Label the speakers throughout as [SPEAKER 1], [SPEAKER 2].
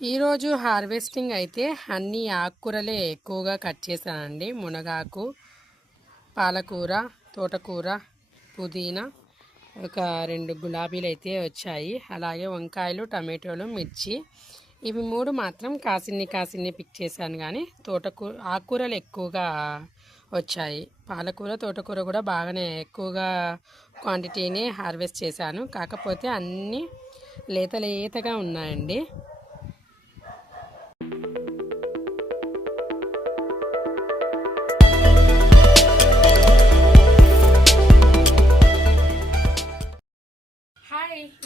[SPEAKER 1] ఈరోజు హార్వెస్టింగ్ అయితే అన్ని ఆకుకూరలే ఎక్కువగా కట్ చేశానండి. మునగాకు పాలకూర తోటకూర పుదీనా ఒక రెండు గులాబీలు అయితే వచ్చాయి. అలాగే వంకాయలు టమాటోలు మిర్చి. ఇవి మూడు మాత్రం కాసిన్ని కాసిన్ని పిక్ చేశాను కానీ తోటకూర ఆకుకూరలు ఎక్కువగా వచ్చాయి. పాలకూర తోటకూర కూడా బాగానే ఎక్కువగా క్వాంటిటీని హార్వెస్ట్ చేశాను. కాకపోతే అన్నీ లేత లేతగా ఉన్నాయండి.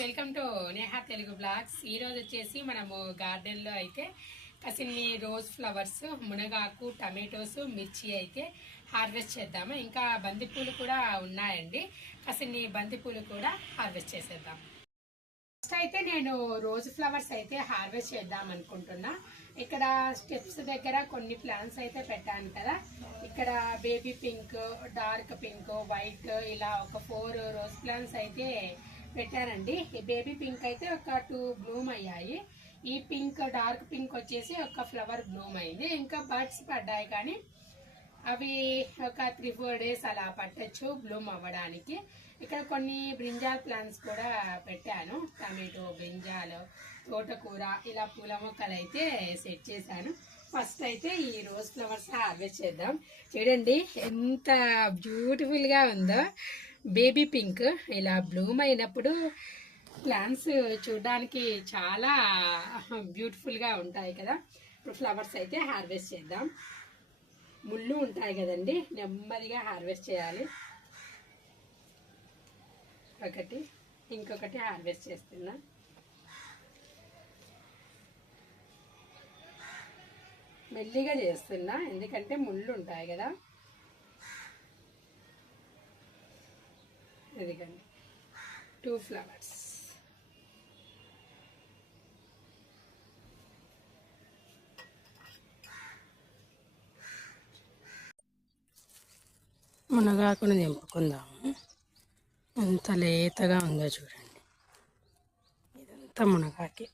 [SPEAKER 1] Welcome to Neha Telugu blogs. ఈరోజు వచ్చేసి మనము గార్డెన్లో అయితే కసిన్ని రోజ్ ఫ్లవర్స్ మునగాకు టమాటోస్ మిర్చి అయితే హార్వెస్ట్ చేద్దాము. ఇంకా బంతిపూలు కూడా ఉన్నాయండి. కసిన్ని బంతిపూలు కూడా హార్వెస్ట్ చేసేద్దాం. ఫస్ట్ అయితే నేను రోజ్ ఫ్లవర్స్ అయితే హార్వెస్ట్ చేద్దాం అనుకుంటున్నా. ఇక్కడ స్టెప్స్ దగ్గర కొన్ని ప్లాంట్స్ అయితే పెట్టాను కదా. ఇక్కడ baby pink dark pink white ఇలా ఒక ఫోర్ రోజ్ ప్లాంట్స్ అయితే పెట్టారండి. ఈ బేబీ పింక్ అయితే ఒక టూ బ్లూమ్ అయ్యాయి. ఈ పింక్ డార్క్ పింక్ వచ్చేసి ఒక ఫ్లవర్ బ్లూమ్ అయింది. ఇంకా బర్డ్స్ పడ్డాయి కానీ అవి ఒక త్రీ ఫోర్ డేస్ అలా పట్టచ్చు బ్లూమ్ అవ్వడానికి. ఇక్కడ కొన్ని బ్రింజాల్ ప్లాంట్స్ కూడా పెట్టాను. టమాటో బ్రింజాలు తోటకూర ఇలా పూల మొక్కలు అయితే సెట్ చేశాను. ఫస్ట్ అయితే ఈ రోజ్ ఫ్లవర్స్ హార్వెస్ట్ చేద్దాం. చూడండి ఎంత బ్యూటిఫుల్గా ఉందో. బేబీ పింక్ ఇలా బ్లూమ్ అయినప్పుడు ప్లాంట్స్ చూడడానికి చాలా బ్యూటిఫుల్గా ఉంటాయి కదా. ఇప్పుడు ఫ్లవర్స్ అయితే హార్వెస్ట్ చేద్దాం. ముళ్ళు ఉంటాయి కదండి నెమ్మదిగా హార్వెస్ట్ చేయాలి. ఒకటి ఇంకొకటి హార్వెస్ట్ చేస్తున్నా. మెల్లిగా చేస్తున్నా ఎందుకంటే ముళ్ళు ఉంటాయి కదా. ఇదిగండి. టూ ఫ్లవర్స్ మునగాకును దింపుకుందాము ఎంత లేతగా ఉందో చూడండి. ఇదంతా మునగాకి.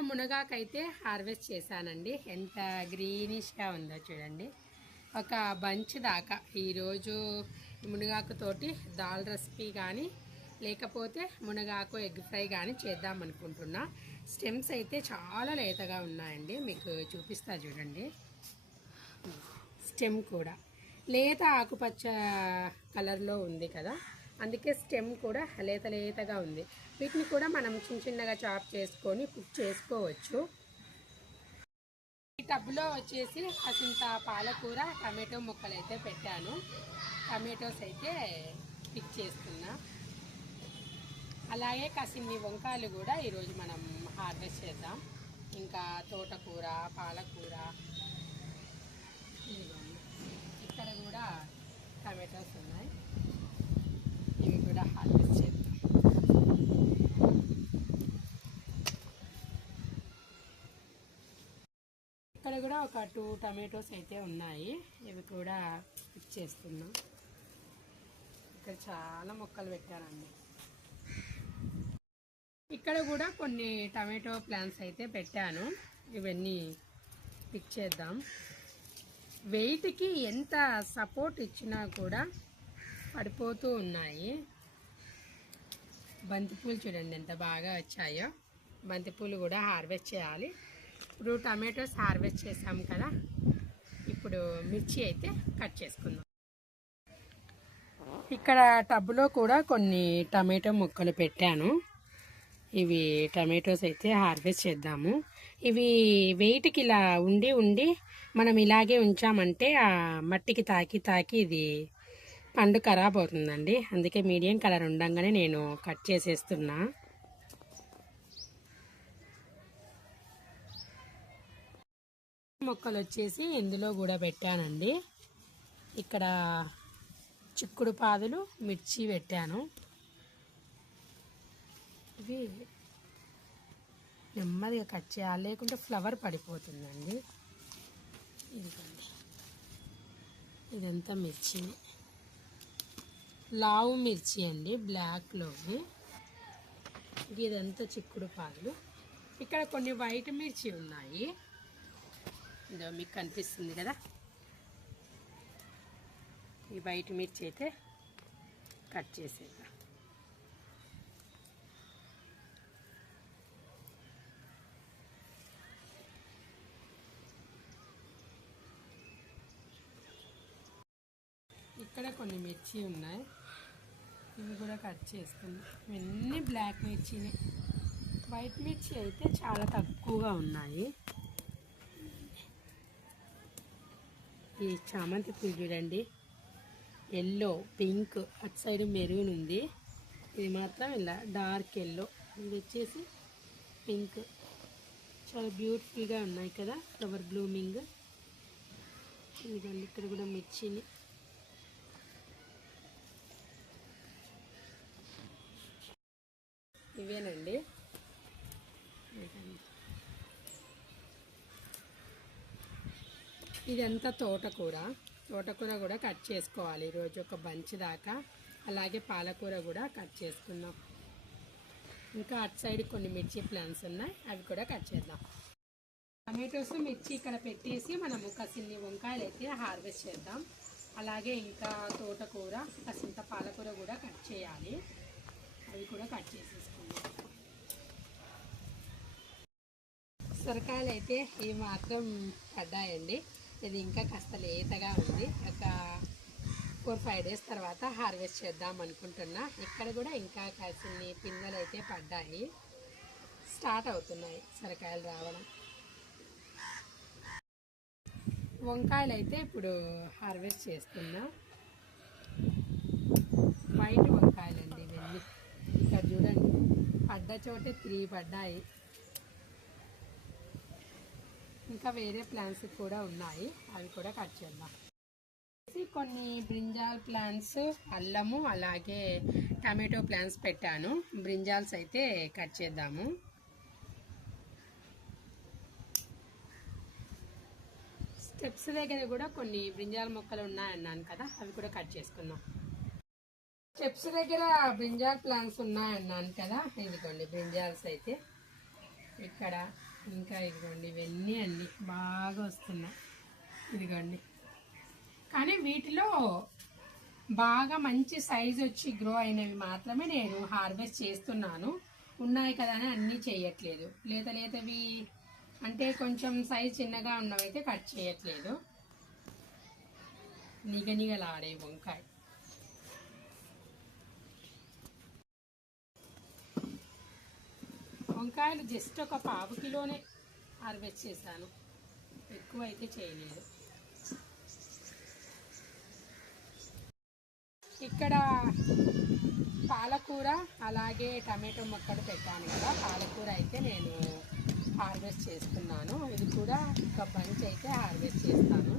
[SPEAKER 1] మునగాకైతే హార్వెస్ట్ చేశానండి. ఎంత గ్రీనిష్గా ఉందో చూడండి. ఒక బంచ్ దాకా ఈరోజు మునగాకుతోటి దాల్ రెసిపీ కానీ లేకపోతే మునగాకు ఎగ్ ఫ్రై కానీ చేద్దాం అనుకుంటున్నా. స్టెమ్స్ అయితే చాలా లేతగా ఉన్నాయండి. మీకు చూపిస్తా చూడండి. స్టెమ్ కూడా. లేత ఆకుపచ్చ కలర్లో ఉంది కదా. అందుకే స్టెమ్ కూడా లేత లేతగా ఉంది. వీటిని కూడా మనం చిన్న చిన్నగా చాప్ చేసుకొని కుక్ చేసుకోవచ్చు. ఈ టబ్లో వచ్చేసి కాసింత పాలకూర టమాటో ముక్కలు అయితే పెట్టాను. టమాటోస్ అయితే పిక్ చేస్తున్నా. అలాగే కాసిన్ని వంకాయలు కూడా ఈరోజు మనం హార్వెస్ట్ చేద్దాం. ఇంకా తోటకూర పాలకూర ఇక్కడ కూడా టమాటోస్ ఉన్నాయి ఇవి కూడా హార్వెస్ట్ చేద్దాం ఇక్కడ కూడా ఒక టూ టమాటోస్ అయితే ఉన్నాయి. ఇవి కూడా పిక్ చేస్తున్నాం. ఇక్కడ చాలా మొక్కలు పెట్టారండి. ఇక్కడ కూడా కొన్ని టమాటో ప్లాంట్స్ అయితే పెట్టాను. ఇవన్నీ పిక్ చేద్దాం. వెయిట్కి ఎంత సపోర్ట్ ఇచ్చినా కూడా పడిపోతూ ఉన్నాయి. బంతిపూలు చూడండి ఎంత బాగా వచ్చాయో. బంతిపూలు కూడా హార్వెస్ట్ చేయాలి. ఇప్పుడు టమాటోస్ హార్వెస్ట్ చేసాం కదా. ఇప్పుడు మిర్చి అయితే కట్ చేసుకుందాం. ఇక్కడ టబ్లో కూడా కొన్ని టమాటో ముక్కలు పెట్టాను. ఇవి టమాటోస్ అయితే హార్వెస్ట్ చేద్దాము. ఇవి వెయిట్కి ఇలా ఉండి ఉండి మనం ఇలాగే ఉంచామంటే ఆ మట్టికి తాకి తాకి ఇది పండు ఖరాబ్ అవుతుందండి. అందుకే మీడియం కలర్ ఉండగానే నేను కట్ చేసేస్తున్నా. మొక్కలు వచ్చేసి ఇందులో కూడా పెట్టానండి. ఇక్కడ చిక్కుడు పాదులు మిర్చి పెట్టాను. ఇవి నెమ్మదిగా కట్ చేయాలి లేకుంటే ఫ్లవర్ పడిపోతుందండి. ఇదిగోండి. ఇదంతా మిర్చి. లావు మిర్చి అండి బ్లాక్లోవి ఇదంతా చిక్కుడు పాలు ఇక్కడ కొన్ని వైట్ మిర్చి ఉన్నాయి. ఇదో మీకు కనిపిస్తుంది కదా. ఈ వైట్ మిర్చి అయితే కట్ చేసేద్దాం. ఇక్కడ కొన్ని మిర్చి ఉన్నాయి. ఇవి కూడా కట్ చేసుకున్నాం ఇవన్నీ బ్లాక్ మిర్చిని. వైట్ మిర్చి అయితే చాలా తక్కువగా ఉన్నాయి. ఈ చామంతి పూలు చూడండి. ఎల్లో పింక్ అటు సైడ్ మెరూన్ ఉంది. ఇది మాత్రం ఇలా డార్క్ ఎల్లో ఇది వచ్చేసి పింక్ చాలా బ్యూటిఫుల్గా ఉన్నాయి కదా ఫ్లవర్ బ్లూమింగ్ ఇదిగోండి ఇక్కడ కూడా మిర్చిని. ఇవేనండి ఇదండి. ఇదంతా తోటకూర. తోటకూర కూడా కట్ చేసుకోవాలి. ఈరోజు ఒక బంచ్ దాకా. అలాగే పాలకూర కూడా కట్ చేసుకుందాం. ఇంకా అటు సైడ్ కొన్ని మిర్చి ప్లాంట్స్ ఉన్నాయి. అవి కూడా కట్ చేద్దాం. టమాటోస్ మిర్చి ఇక్కడ పెట్టేసి మనము కసిన్ని వంకాయలు అయితే హార్వెస్ట్ చేద్దాం. అలాగే ఇంకా తోటకూర కసింత పాలకూర కూడా కట్ చేయాలి. అవి కూడా కట్ చేసేసుకుందాం. సొరకాయలు అయితే ఈ మాత్రం పడ్డాయండి. ఇది ఇంకా కాస్త లేతగా ఉంది. ఒక ఫోర్ ఫైవ్ డేస్ తర్వాత హార్వెస్ట్ చేద్దాం అనుకుంటున్నా. ఇక్కడ కూడా ఇంకా కాసిన్ని పిందెలు అయితే పడ్డాయి. స్టార్ట్ అవుతున్నాయి సొరకాయలు రావడం. వంకాయలు అయితే ఇప్పుడు హార్వెస్ట్ చేస్తున్నా. వైట్ వంకాయలండి ఇవన్నీ. ఇక్కడ చూడండి పడ్డ చోటే త్రీ పడ్డాయి. ఇంకా వేరే ప్లాంట్స్ కూడా ఉన్నాయి. అవి కూడా కట్ చేద్దాం. కొన్ని బ్రింజాల్ ప్లాంట్స్ అల్లము అలాగే టమాటో ప్లాంట్స్ పెట్టాను. బ్రింజాల్స్ అయితే కట్ చేద్దాము. స్టెప్స్ దగ్గర కూడా కొన్ని బ్రింజాల్ మొక్కలు ఉన్నాయన్నాను కదా అవి కూడా కట్ చేసుకుందాం. స్టెప్స్ దగ్గర బ్రింజాల్ ప్లాంట్స్ ఉన్నాయన్నాను కదా ఇదిగోండి బ్రింజాల్స్ అయితే. ఇక్కడ ఇంకా ఇదిగోండి ఇవన్నీ అన్నీ బాగా వస్తున్నాయి. ఇదిగోండి. కానీ వీటిలో బాగా మంచి సైజ్ వచ్చి గ్రో అయినవి మాత్రమే నేను హార్వెస్ట్ చేస్తున్నాను. ఉన్నాయి కదా అని అన్నీ చేయట్లేదు. లేత లేతవి అంటే కొంచెం సైజ్ చిన్నగా ఉన్నవైతే కట్ చేయట్లేదు. నిగనిగలాడే వంకాయ. వంకాయలు జస్ట్ ఒక పావు కిలోనే హార్వెస్ట్ చేశాను. ఎక్కువ అయితే చేయలేదు. ఇక్కడ పాలకూర అలాగే టమాటో మొక్కలు పెట్టాను కదా. పాలకూర అయితే నేను హార్వెస్ట్ చేస్తున్నాను. ఇది కూడా ఒక బంచ్ అయితే హార్వెస్ట్ చేస్తాను.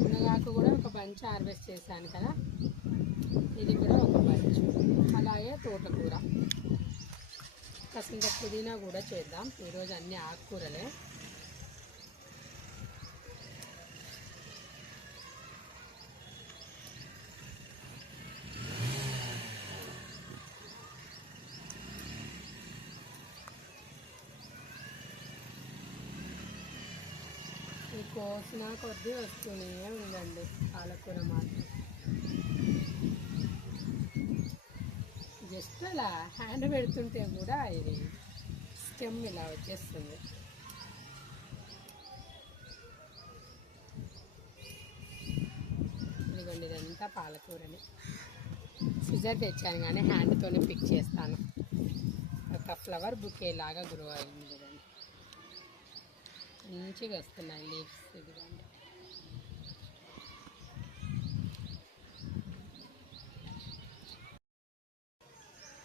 [SPEAKER 1] మునగాకు కూడా ఒక బంచ్ హార్వెస్ట్ చేశాను కదా. ఇది కూడా ఒక బంచ్. అలాగే తోటకూర. కాసింత పుదీనా కూడా చేద్దాం. ఈరోజు అన్ని ఆకుకూరలే. కోసిన కొద్దీ వస్తూనే ఉందండి. పాలకూర మాత్రం. జస్ట్ అలా హ్యాండ్ పెడుతుంటే కూడా ఇది స్టెమ్ ఇలా వచ్చేస్తుంది. ఇదిగోండి ఇదంతా పాలకూరని. సిజర్ తెచ్చాను కానీ హ్యాండ్తోనే పిక్ చేస్తాను. ఒక ఫ్లవర్ బుకే లాగా గ్రో అయింది కదండి మంచిగా వస్తున్నాయి లీవ్స్ ఇదిగోండి.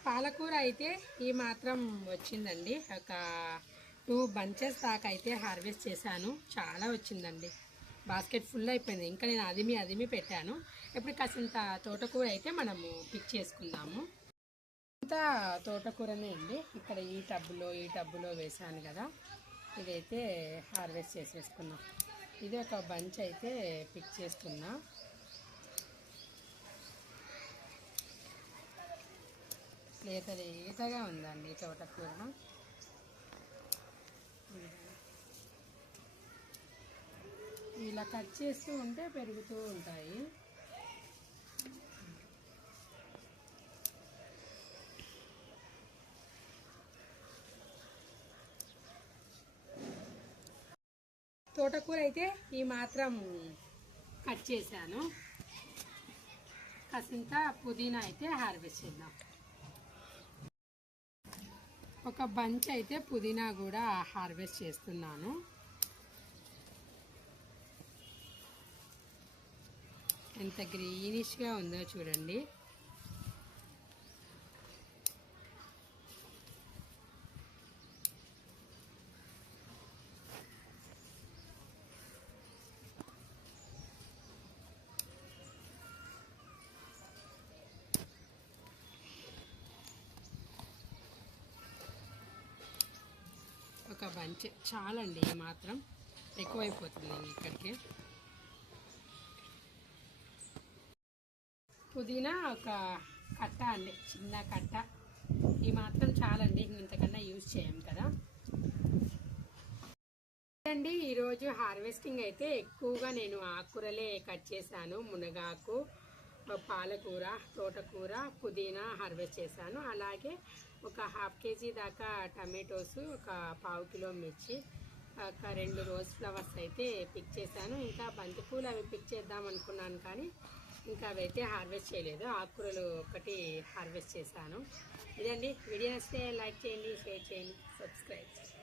[SPEAKER 1] పాలకూర అయితే ఈ మాత్రం వచ్చిందండి. ఒక టూ బంచెస్ దాకా అయితే హార్వెస్ట్ చేశాను. చాలా వచ్చిందండి. బాస్కెట్ ఫుల్ అయిపోయింది. ఇంకా నేను అదిమి అదిమి పెట్టాను. ఇప్పుడు కాసింత తోటకూర అయితే మనము పిక్ చేసుకుందాము. అంతా తోటకూరనే అండి. ఇక్కడ ఈ టబ్బులో ఈ టబ్బులో వేసాను కదా. ఇదైతే హార్వెస్ట్ చేసేసుకున్నాం. ఇది ఒక బంచ్ అయితే పిక్ చేసుకున్నాను లేత లేతగా ఉందండి తోటకూర ఇలా కట్ చేస్తూ ఉంటే పెరుగుతూ ఉంటాయి. తోటకూర అయితే ఈ మాత్రం కట్ చేశాను. కాసింత పుదీనా అయితే హార్వెస్ట్ చేద్దాం. ఒక బంచ్ అయితే పుదీనా కూడా హార్వెస్ట్ చేస్తున్నాను. ఎంత గ్రీనిష్గా ఉందో చూడండి. మంచి చాలండి మాత్రం. ఎక్కువైపోతుంది ఇక్కడికి. పుదీనా ఒక కట్ట అండి చిన్న కట్ట. ఈ మాత్రం చాలండి ఇంతకన్నా యూజ్ చేయం కదా. అండి ఈరోజు హార్వెస్టింగ్ అయితే ఎక్కువగా నేను ఆకుకూరలే కట్ చేశాను మునగాకు పాలకూర తోటకూర పుదీనా హార్వెస్ట్ చేశాను. అలాగే ఒక హాఫ్ కేజీ దాకా టమాటోస్ ఒక పావు కిలో మిర్చి ఒక రెండు రోజ్ ఫ్లవర్స్ అయితే పిక్ చేశాను. ఇంకా బంతిపూలు అవి పిక్ చేద్దాం అనుకున్నాను కానీ ఇంకా అవైతే హార్వెస్ట్ చేయలేదు. ఆకుకూరలు ఒకటి హార్వెస్ట్ చేశాను. ఇదండి. వీడియో వస్తే లైక్ చేయండి షేర్ చేయండి సబ్స్క్రైబ్ చేయండి.